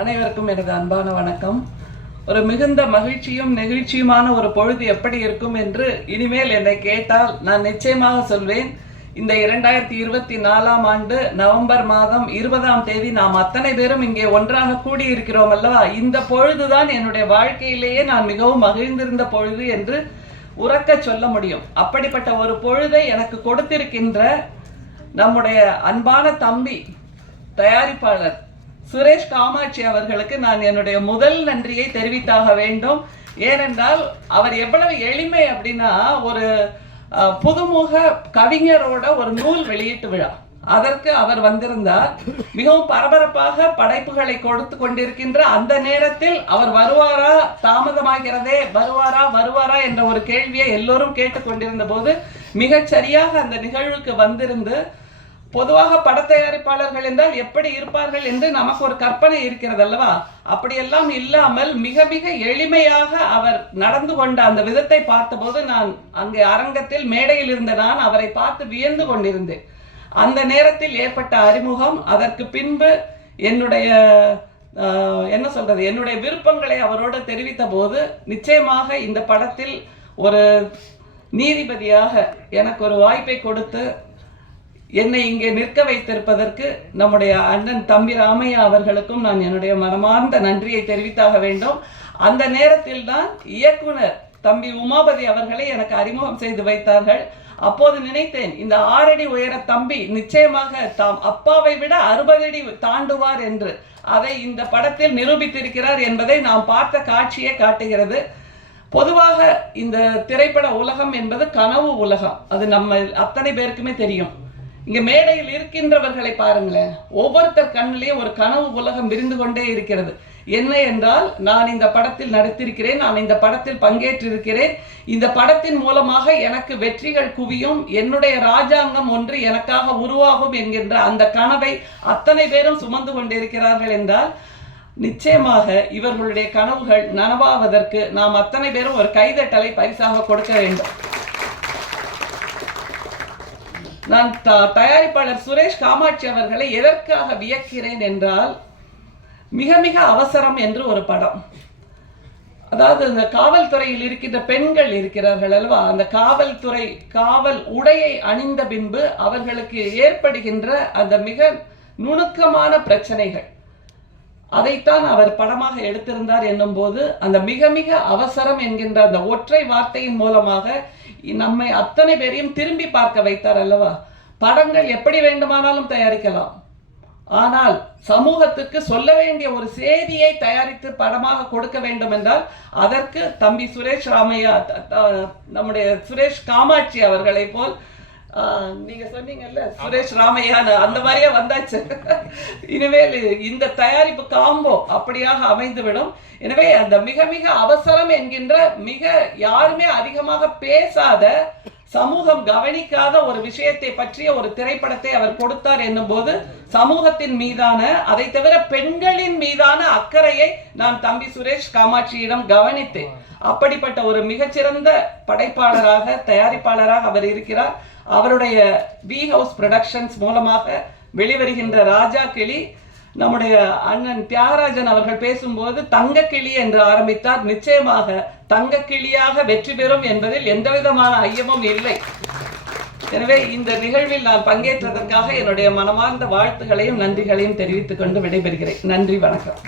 அனைவருக்கும் எனது அன்பான வணக்கம். ஒரு மிகுந்த மகிழ்ச்சியும் நெகிழ்ச்சியுமான ஒரு பொழுது எப்படி இருக்கும் என்று இனிமேல் என்னை கேட்டால் நான் நிச்சயமாக சொல்வேன். இந்த இரண்டாயிரத்தி இருபத்தி நாலாம் ஆண்டு நவம்பர் மாதம் இருபதாம் தேதி நாம் அத்தனை பேரும் இங்கே ஒன்றாக கூடியிருக்கிறோம் அல்லவா? இந்த பொழுதுதான் என்னுடைய வாழ்க்கையிலேயே நான் மிகவும் மகிழ்ந்திருந்த பொழுது என்று உறக்க சொல்ல முடியும். அப்படிப்பட்ட ஒரு பொழுதை எனக்கு கொடுத்திருக்கின்ற நம்முடைய அன்பான தம்பி தயாரிப்பாளர் சுரேஷ் காமாட்சி அவர்களுக்கு நான் என்னுடைய முதல் நன்றியை தெரிவித்தாக வேண்டும். ஏனென்றால் அவர் எவ்வளவு எளிமை அப்படின்னா ஒரு புதுமுக கவிஞரோட ஒரு நூல் வெளியீட்டு விழா. அதற்கு அவர் வந்திருந்தார். மிகவும் பரபரப்பாக படைப்புகளை கொடுத்து கொண்டிருக்கின்ற அந்த நேரத்தில் அவர் வருவாரா தாமதமாகிறதே வருவாரா வருவாரா என்ற ஒரு கேள்வியை எல்லோரும் கேட்டுக்கொண்டிருந்த போது மிகச் சரியாக அந்த நிகழ்வுக்கு வந்திருந்து பொதுவாக படத்தயாரிப்பாளர்கள் என்றால் எப்படி இருப்பார்கள் என்று நமக்கு ஒரு கற்பனை இருக்கிறது அல்லவா? அப்படியெல்லாம் இல்லாமல் மிக மிக எளிமையாக அவர் நடந்து கொண்ட அந்த விதத்தை பார்த்தபோது நான் அங்கே அரங்கத்தில் மேடையில் இருந்த நான் அவரை பார்த்து வியந்து கொண்டிருந்தேன். அந்த நேரத்தில் ஏற்பட்ட அறிமுகம் அதற்கு பின்பு என்னுடைய என்ன சொல்றது என்னுடைய விருப்பங்களை அவரோடு தெரிவித்த போது நிச்சயமாக இந்த படத்தில் ஒரு நீதிபதியாக எனக்கு ஒரு வாய்ப்பை கொடுத்து என்னை இங்கே நிற்க வைத்திருப்பதற்கு நம்முடைய அண்ணன் தம்பி ராமையா அவர்களுக்கும் நான் என்னுடைய மனமார்ந்த நன்றியை தெரிவித்தாக வேண்டும். அந்த நேரத்தில் தான் இயக்குனர் தம்பி உமாபதி அவர்களை எனக்கு அறிமுகம் செய்து வைத்தார்கள். அப்போது நினைத்தேன் இந்த ஆறடி உயர தம்பி நிச்சயமாக தாம் அப்பாவை விட அறுபது அடி தாண்டுவார் என்று. அதை இந்த படத்தில் நிரூபித்திருக்கிறார் என்பதை நாம் பார்த்த காட்சியே காட்டுகிறது. பொதுவாக இந்த திரைப்பட உலகம் என்பது கனவு உலகம். அது நம்ம அத்தனை பேருக்குமே தெரியும். இங்க மேடையில் இருக்கின்றவர்களை பாருங்களேன். ஒவ்வொருத்தர் கண்ணிலையும் ஒரு கனவு உலகம் விரிந்து கொண்டே இருக்கிறது. என்ன என்றால் நான் இந்த படத்தில் நடித்திருக்கிறேன் நான் இந்த படத்தில் பங்கேற்றிருக்கிறேன். இந்த படத்தின் மூலமாக எனக்கு வெற்றிகள் குவியும் என்னுடைய ராஜாங்கம் ஒன்று எனக்காக உருவாகும் என்கின்ற அந்த கனவை அத்தனை பேரும் சுமந்து கொண்டிருக்கிறார்கள் என்றால் நிச்சயமாக இவர்களுடைய கனவுகள் நனவாவதற்கு நாம் அத்தனை பேரும் ஒரு கைதட்டலை பரிசாக கொடுக்க வேண்டும். நான் த- தயாரிப்பாளர் சுரேஷ் காமாட்சி அவர்களை எதற்காக வியக்கிறேன் என்றால் மிக மிக அவசரம் என்று ஒரு படம். அதாவது இந்த காவல்துறையில் இருக்கின்ற பெண்கள் இருக்கிறார்கள் அல்லவா? அந்த காவல்துறை காவல் உடையை அணிந்த பின்பு அவர்களுக்கு ஏற்படுகின்ற அந்த மிக நுணுக்கமான பிரச்சனைகள். அதைத்தான் அவர் படமாக எடுத்திருந்தார் என்னும் போது அந்த மிக மிக அவசரம் என்கின்ற அந்த ஒற்றை வார்த்தையின் மூலமாக நம்மை அத்தனை பேரையும் திரும்பி பார்க்க வைத்தார் அல்லவா? படங்கள் எப்படி வேண்டுமானாலும் தயாரிக்கலாம். ஆனால் சமூகத்துக்கு சொல்ல வேண்டிய ஒரு செய்தியை தயாரித்து படமாக கொடுக்க வேண்டும் என்றால் அதற்கு தம்பி சுரேஷ் ராமையா நம்முடைய சுரேஷ் காமாட்சி அவர்களை போல் நீங்க சொன்னீங்கல்ல சுரேஷ் ராமையா அந்த மாதிரியே வந்தாச்சு. இனிமேல் இந்த தயாரிப்பு காம்போ அப்படியாக அமைந்துவிடும். எனவே அந்த மிக மிக அவசரம் என்கின்ற மிக யாருமே அதிகமாக பேசாத சமூகம் கவனிக்காத ஒரு விஷயத்தை பற்றிய ஒரு திரைப்படத்தை அவர் கொடுத்தார் என்னும்போது சமூகத்தின் மீதான அதை தவிர பெண்களின் மீதான அக்கறையை நான் தம்பி சுரேஷ் காமாட்சியிடம் கவனித்தேன். அப்படிப்பட்ட ஒரு மிகச்சிறந்த படைப்பாளராக தயாரிப்பாளராக அவர் இருக்கிறார். அவருடைய வி ஹவுஸ் ப்ரொடக்ஷன்ஸ் மூலமாக வெளிவருகின்ற ராஜா கிளி நம்முடைய அண்ணன் தியாகராஜன் அவர்கள் பேசும்போது தங்க கிளி என்று ஆரம்பித்தார். நிச்சயமாக தங்க கிளியாக வெற்றி பெறும் என்பதில் எந்தவிதமான ஐயமும் இல்லை. எனவே இந்த நிகழ்வில் நான் பங்கேற்றதற்காக என்னுடைய மனமார்ந்த வாழ்த்துகளையும் நன்றிகளையும் தெரிவித்துக் கொண்டு விடைபெறுகிறேன். நன்றி வணக்கம்.